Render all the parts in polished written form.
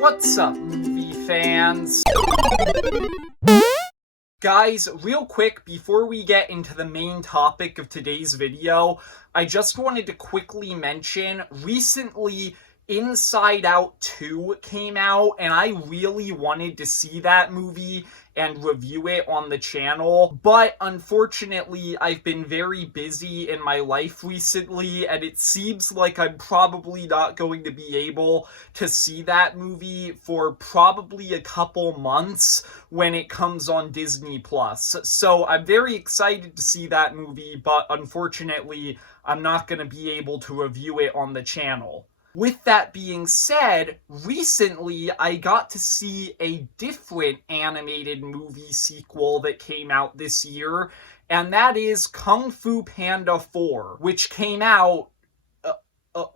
What's up, movie fans? Guys, real quick, before we get into the main topic of today's video, I just wanted to quickly mention, recently Inside Out 2 came out, and I really wanted to see that movie and review it on the channel, but unfortunately I've been very busy in my life recently, and it seems like I'm probably not going to be able to see that movie for probably a couple months when it comes on Disney+. So I'm very excited to see that movie, but unfortunately I'm not going to be able to review it on the channel. With that being said, recently I got to see a different animated movie sequel that came out this year, and that is Kung Fu Panda 4, which came out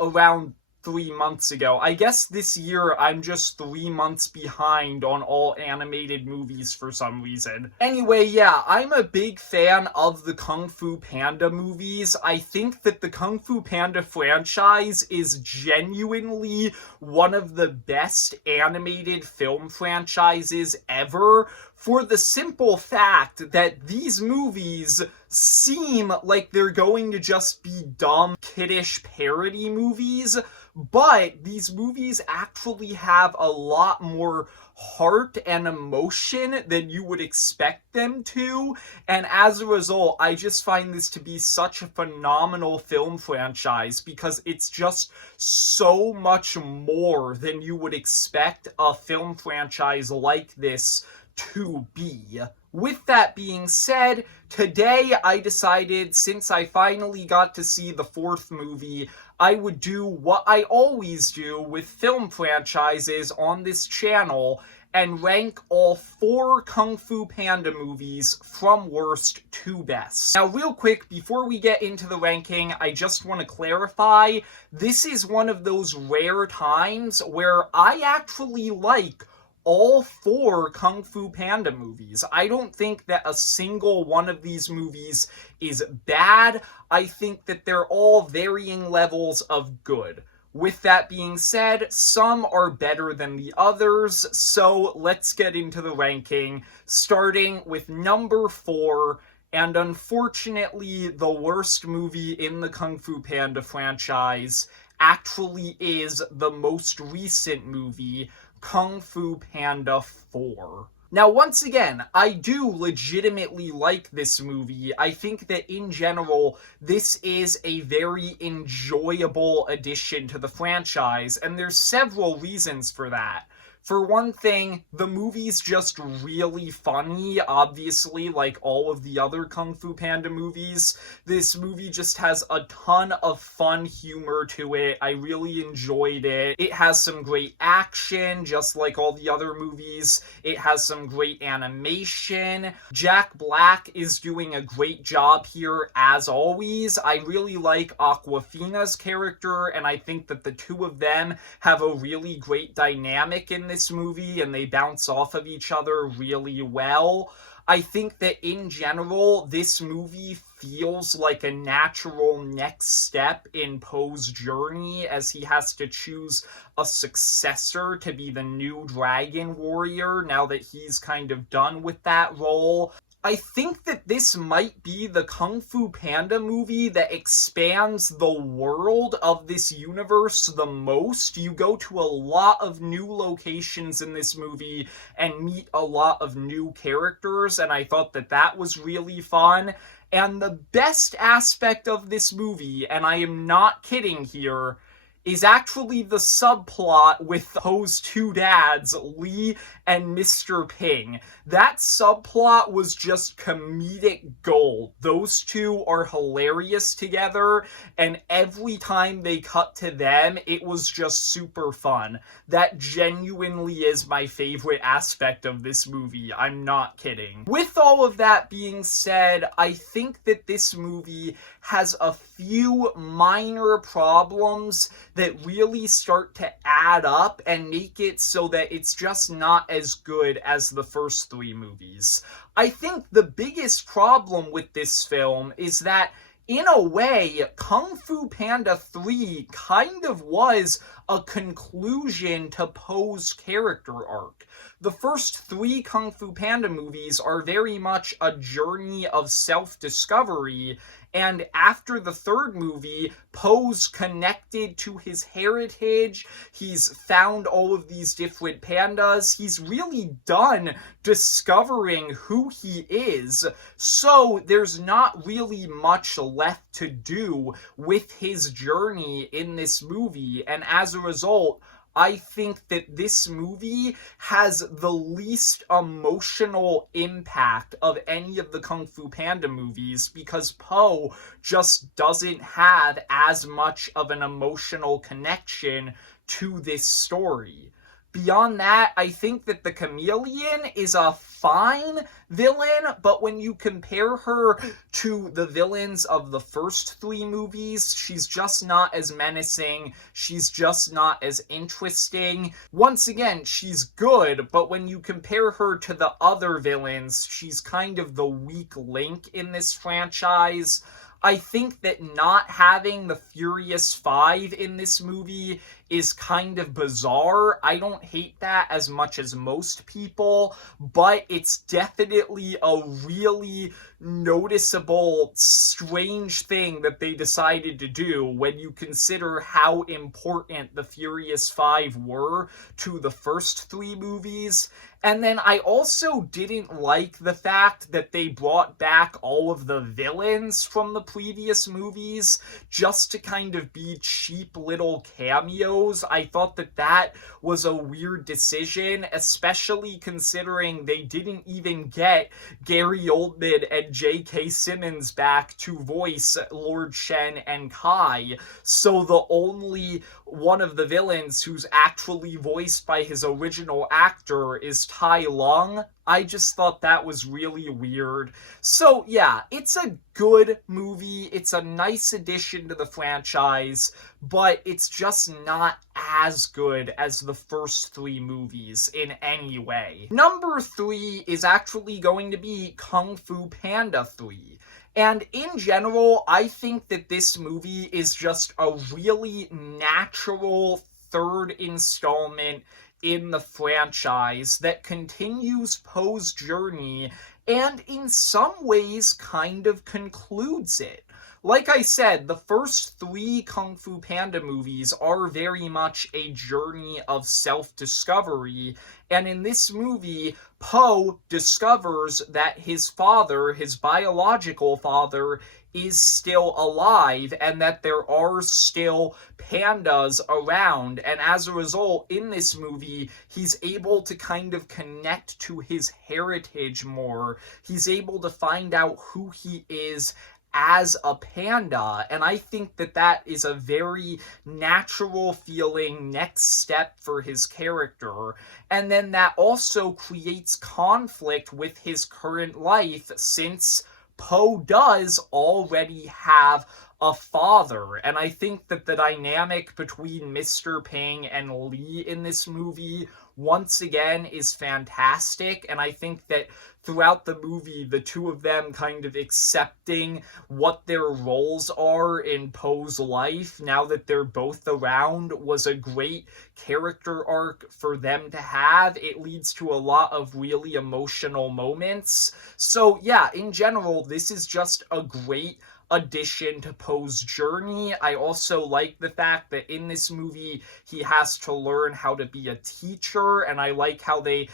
around 3 months ago. I guess this year I'm just 3 months behind on all animated movies for some reason. Anyway, yeah, I'm a big fan of the Kung Fu Panda movies. I think that the Kung Fu Panda franchise is genuinely one of the best animated film franchises ever, for the simple fact that these movies seem like they're going to just be dumb, kiddish parody movies, but these movies actually have a lot more heart and emotion than you would expect them to, and as a result, I just find this to be such a phenomenal film franchise because it's just so much more than you would expect a film franchise like this to be. With that being said, today I decided, since I finally got to see the fourth movie, I would do what I always do with film franchises on this channel and rank all 4 Kung Fu Panda movies from worst to best. Now, real quick, before we get into the ranking, I just want to clarify, this is one of those rare times where I actually like all 4 Kung Fu Panda movies. I don't think that a single one of these movies is bad. I think that they're all varying levels of good. With that being said, some are better than the others, so let's get into the ranking, starting with number 4, and unfortunately the worst movie in the Kung Fu Panda franchise actually is the most recent movie, Kung Fu Panda 4. Now, once again, I do legitimately like this movie. I think that in general, this is a very enjoyable addition to the franchise, and there's several reasons for that. For one thing, the movie's just really funny, obviously, like all of the other Kung Fu Panda movies. This movie just has a ton of fun humor to it. I really enjoyed it. It has some great action, just like all the other movies. It has some great animation. Jack Black is doing a great job here, as always. I really like Awkwafina's character, and I think that the two of them have a really great dynamic in this movie, and they bounce off of each other really well. I think that in general, this movie feels like a natural next step in Po's journey, as he has to choose a successor to be the new Dragon Warrior now that he's kind of done with that role. I think that this might be the Kung Fu Panda movie that expands the world of this universe the most. You go to a lot of new locations in this movie and meet a lot of new characters, and I thought that that was really fun. And the best aspect of this movie, and I am not kidding here, is actually the subplot with Po's 2 dads, Lee and Mr. Ping. That subplot was just comedic gold. Those two are hilarious together, and every time they cut to them, it was just super fun. That genuinely is my favorite aspect of this movie. I'm not kidding. With all of that being said, I think that this movie has a few minor problems that really start to add up and make it so that it's just not as good as the first 3 movies. I think the biggest problem with this film is that in a way, Kung Fu Panda 3 kind of was a conclusion to Po's character arc. The first three Kung Fu Panda movies are very much a journey of self-discovery, and after the third movie, Po's connected to his heritage. He's found all of these different pandas. He's really done discovering who he is. So there's not really much left to do with his journey in this movie. And as a result, I think that this movie has the least emotional impact of any of the Kung Fu Panda movies because Po just doesn't have as much of an emotional connection to this story. Beyond that, I think that the chameleon is a fine villain, but when you compare her to the villains of the first three movies, she's just not as menacing, she's just not as interesting. Once again, she's good, but when you compare her to the other villains, she's kind of the weak link in this franchise. I think that not having the Furious Five in this movie is kind of bizarre. I don't hate that as much as most people, but it's definitely a really noticeable, strange thing that they decided to do when you consider how important the Furious Five were to the first three movies. And then I also didn't like the fact that they brought back all of the villains from the previous movies just to kind of be cheap little cameos. I thought that that was a weird decision, especially considering they didn't even get Gary Oldman and J.K. Simmons back to voice Lord Shen and Kai. So the only one of the villains who's actually voiced by his original actor is Tai Lung. I just thought that was really weird. So yeah, it's a good movie. It's a nice addition to the franchise, but it's just not as good as the first three movies in any way. Number 3 is actually going to be Kung Fu Panda 3. And in general, I think that this movie is just a really natural third installment in the franchise that continues Po's journey and in some ways kind of concludes it. Like I said, the first three Kung Fu Panda movies are very much a journey of self-discovery, and in this movie, Po discovers that his father, his biological father, is still alive and that there are still pandas around. And as a result, in this movie, he's able to kind of connect to his heritage more. He's able to find out who he is as a panda, and I think that that is a very natural feeling next step for his character. And then that also creates conflict with his current life, since Po does already have a father, and I think that the dynamic between Mr. Ping and Lee in this movie once again is fantastic, and I think that throughout the movie, the two of them kind of accepting what their roles are in Po's life now that they're both around was a great character arc for them to have. It leads to a lot of really emotional moments. So yeah, in general, this is just a great addition to Po's journey. I also like the fact that in this movie he has to learn how to be a teacher, and I like how they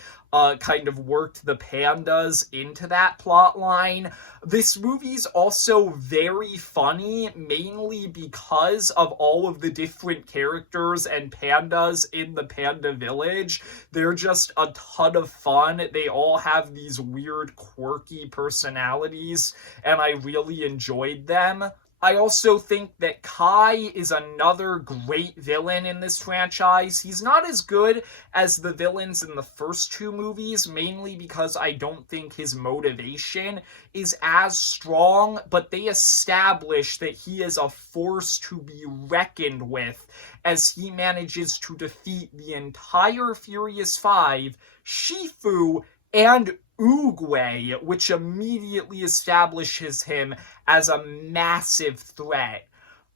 kind of worked the pandas into that plot line. This movie's also very funny, mainly because of all of the different characters and pandas in the Panda Village. They're just a ton of fun. They all have these weird, quirky personalities, and I really enjoyed them. I also think that Kai is another great villain in this franchise. He's not as good as the villains in the first two movies, mainly because I don't think his motivation is as strong, but they establish that he is a force to be reckoned with as he manages to defeat the entire Furious Five, Shifu, and Oogway, which immediately establishes him as a massive threat.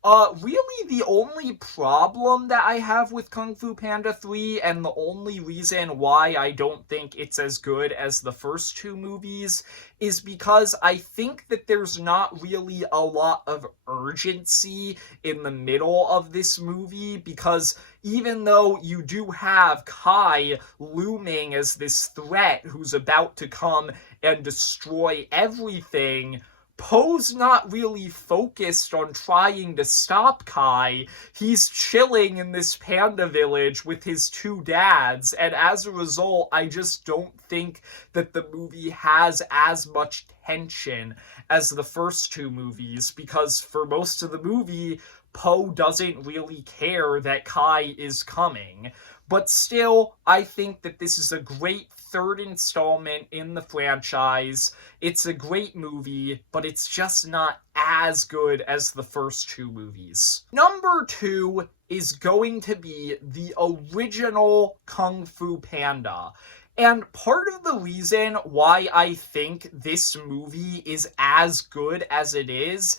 Really the only problem that I have with Kung Fu Panda 3, and the only reason why I don't think it's as good as the first two movies, is because I think that there's not really a lot of urgency in the middle of this movie, because even though you do have Kai looming as this threat who's about to come and destroy everything, Poe's not really focused on trying to stop Kai. He's chilling in this panda village with his two dads, and as a result, I just don't think that the movie has as much tension as the first two movies, because for most of the movie, Poe doesn't really care that Kai is coming. But still, I think that this is a great third installment in the franchise. It's a great movie, but it's just not as good as the first two movies. Number 2 is going to be the original Kung Fu Panda. And part of the reason why I think this movie is as good as it is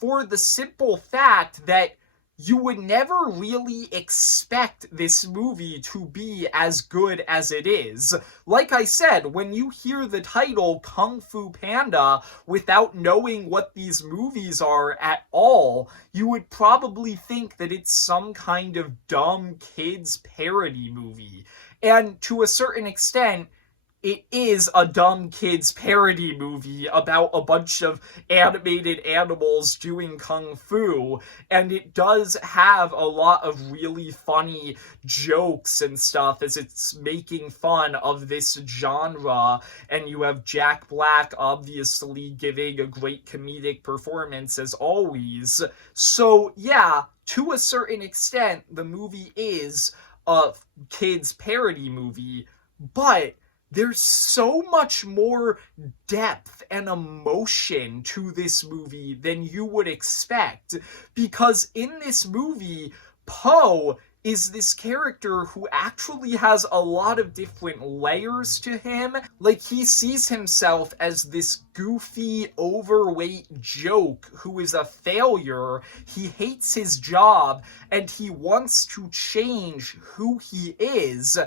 for the simple fact that you would never really expect this movie to be as good as it is. Like I said, when you hear the title Kung Fu Panda without knowing what these movies are at all, you would probably think that it's some kind of dumb kids parody movie. And to a certain extent, it is a dumb kids parody movie about a bunch of animated animals doing kung fu, and it does have a lot of really funny jokes and stuff as it's making fun of this genre, and you have Jack Black obviously giving a great comedic performance as always. So yeah, to a certain extent, the movie is a kids parody movie, but there's so much more depth and emotion to this movie than you would expect, because in this movie, Poe is this character who actually has a lot of different layers to him. Like, he sees himself as this goofy, overweight joke who is a failure. He hates his job, and he wants to change who he is.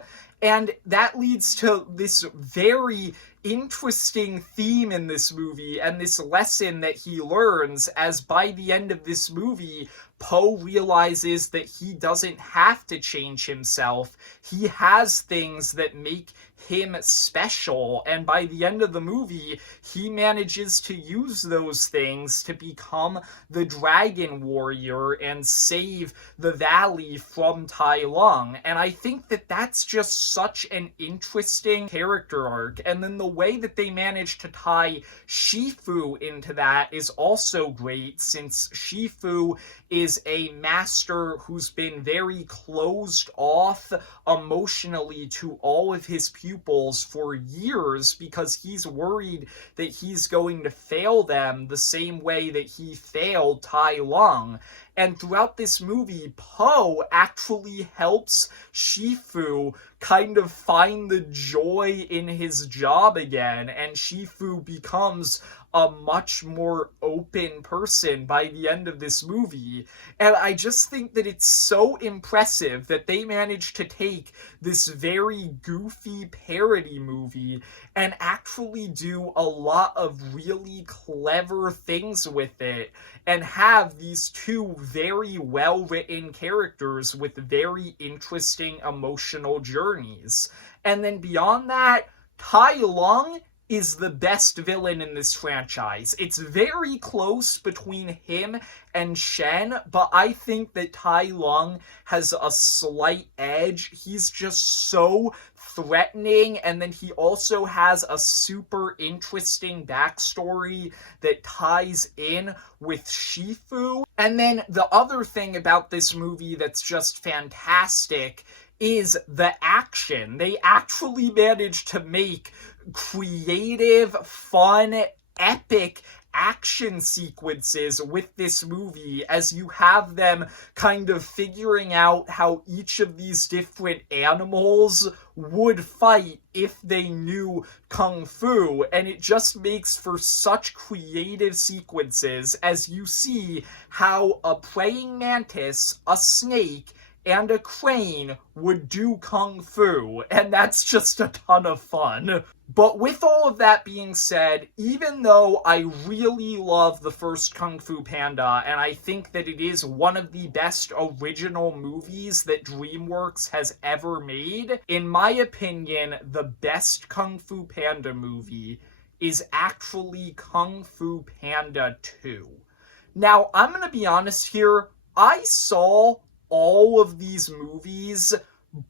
And that leads to this very interesting theme in this movie, and this lesson that he learns, as by the end of this movie, Poe realizes that he doesn't have to change himself. He has things that make him special, and by the end of the movie, he manages to use those things to become the Dragon Warrior and save the valley from Tai Lung. And I think that that's just such an interesting character arc. And then the way that they manage to tie Shifu into that is also great, since Shifu is a master who's been very closed off emotionally to all of his pupils for years, because he's worried that he's going to fail them the same way that he failed Tai Lung. And throughout this movie, Poe actually helps Shifu kind of find the joy in his job again, and Shifu becomes a much more open person by the end of this movie. And I just think that it's so impressive that they managed to take this very goofy parody movie and actually do a lot of really clever things with it, and have these two very well-written characters with very interesting emotional journeys. And then beyond that, Tai Lung is the best villain in this franchise. It's very close between him and Shen, but I think that Tai Lung has a slight edge. He's just so threatening, and then he also has a super interesting backstory that ties in with Shifu. And then the other thing about this movie that's just fantastic is the action. They actually managed to make creative, fun, epic action sequences with this movie as you have them kind of figuring out how each of these different animals would fight if they knew Kung Fu, and it just makes for such creative sequences as you see how a praying mantis, a snake, and a crane would do Kung Fu, and that's just a ton of fun. But with all of that being said, even though I really love the first Kung Fu Panda, and I think that it is one of the best original movies that DreamWorks has ever made, in my opinion, the best Kung Fu Panda movie is actually Kung Fu Panda 2. Now, I'm gonna be honest here, I saw all of these movies,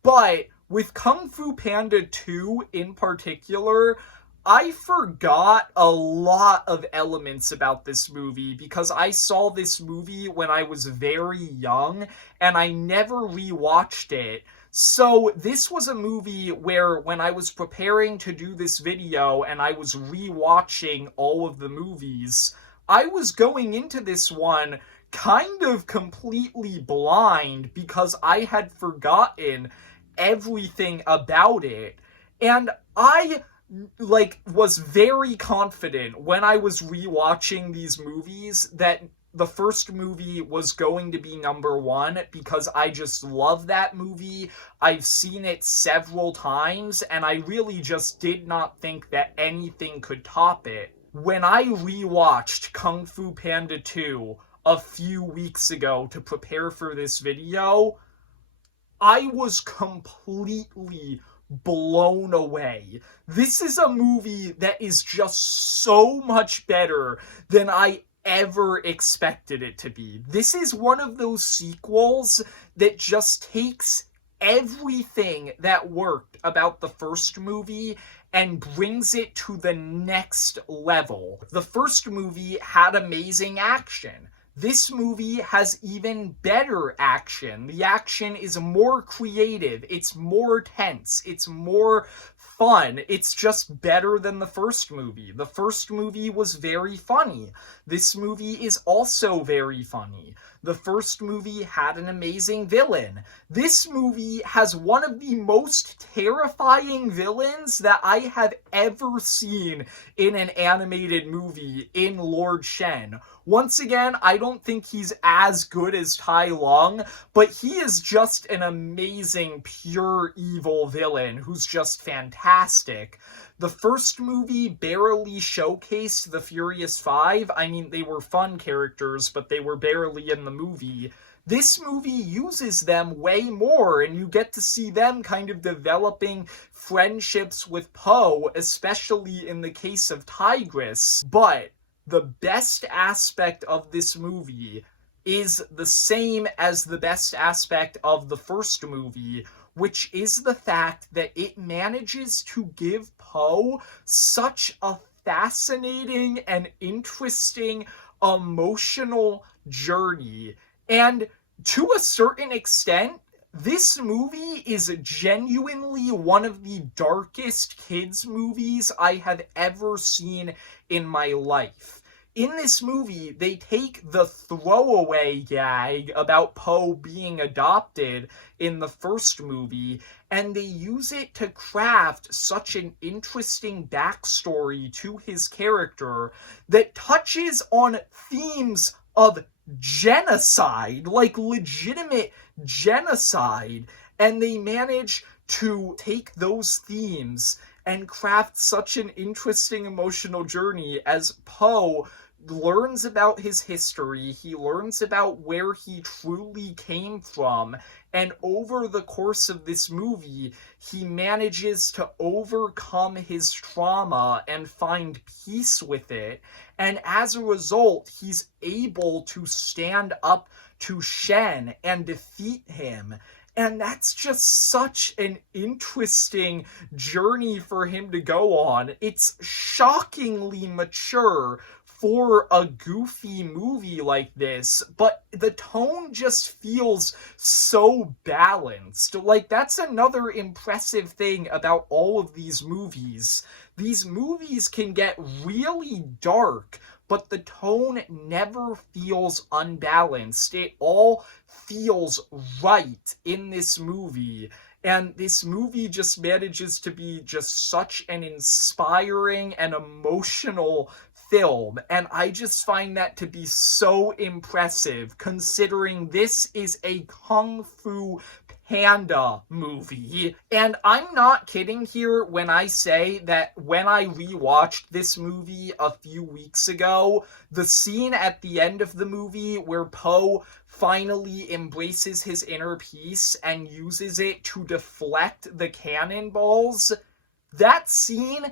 but with Kung Fu Panda 2 in particular, I forgot a lot of elements about this movie because I saw this movie when I was very young and I never rewatched it. So this was a movie where when I was preparing to do this video and I was rewatching all of the movies, I was going into this one kind of completely blind because I had forgotten everything about it. And I was very confident when I was rewatching these movies that the first movie was going to be number one because I just love that movie. I've seen it several times and I really just did not think that anything could top it. When I rewatched Kung Fu Panda 2 a few weeks ago to prepare for this video, I was completely blown away. This is a movie that is just so much better than I ever expected it to be. This is one of those sequels that just takes everything that worked about the first movie and brings it to the next level. The first movie had amazing action. This movie has even better action. The action is more creative, it's more tense, it's more fun. It's just better than the first movie. The first movie was very funny. This movie is also very funny. The first movie had an amazing villain. This movie has one of the most terrifying villains that I have ever seen in an animated movie in Lord Shen. Once again, I don't think he's as good as Tai Lung, but he is just an amazing, pure evil villain who's just fantastic. The first movie barely showcased the Furious Five. I mean, they were fun characters, but they were barely in the movie. This movie uses them way more, and you get to see them kind of developing friendships with Po, especially in the case of Tigress. But the best aspect of this movie is the same as the best aspect of the first movie, which is the fact that it manages to give Po such a fascinating and interesting emotional journey. And to a certain extent, this movie is genuinely one of the darkest kids' movies I have ever seen in my life. In this movie, they take the throwaway gag about Po being adopted in the first movie, and they use it to craft such an interesting backstory to his character that touches on themes of genocide, like legitimate genocide, and they manage to take those themes and craft such an interesting emotional journey as Po learns about his history, he learns about where he truly came from, and over the course of this movie, he manages to overcome his trauma and find peace with it, and as a result, he's able to stand up to Shen and defeat him. And that's just such an interesting journey for him to go on. It's shockingly mature for a goofy movie like this, but the tone just feels so balanced. Like, that's another impressive thing about all of these movies. These movies can get really dark, but the tone never feels unbalanced. It all feels right in this movie. And this movie just manages to be just such an inspiring and emotional film. And I just find that to be so impressive, considering this is a Kung Fu Panda movie. And I'm not kidding here when I say that when I rewatched this movie a few weeks ago, the scene at the end of the movie where Po finally embraces his inner peace and uses it to deflect the cannonballs, that scene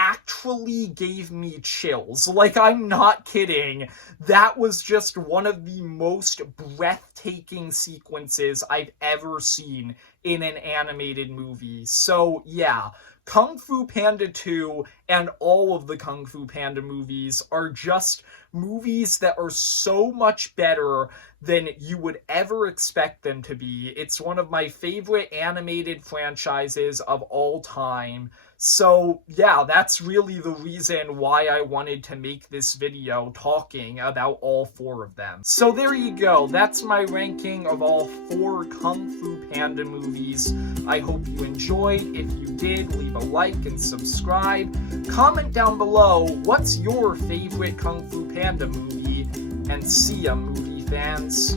actually gave me chills. Like, I'm not kidding. That was just one of the most breathtaking sequences I've ever seen in an animated movie. So, yeah, Kung Fu Panda 2 and all of the Kung Fu Panda movies are just movies that are so much better than you would ever expect them to be. It's one of my favorite animated franchises of all time. So, yeah, that's really the reason why I wanted to make this video talking about all 4 of them. So there you go. That's my ranking of all 4 Kung Fu Panda movies. I hope you enjoyed. If you did, leave a like and subscribe. Comment down below, what's your favorite Kung Fu Panda movie? And see ya, movie fans.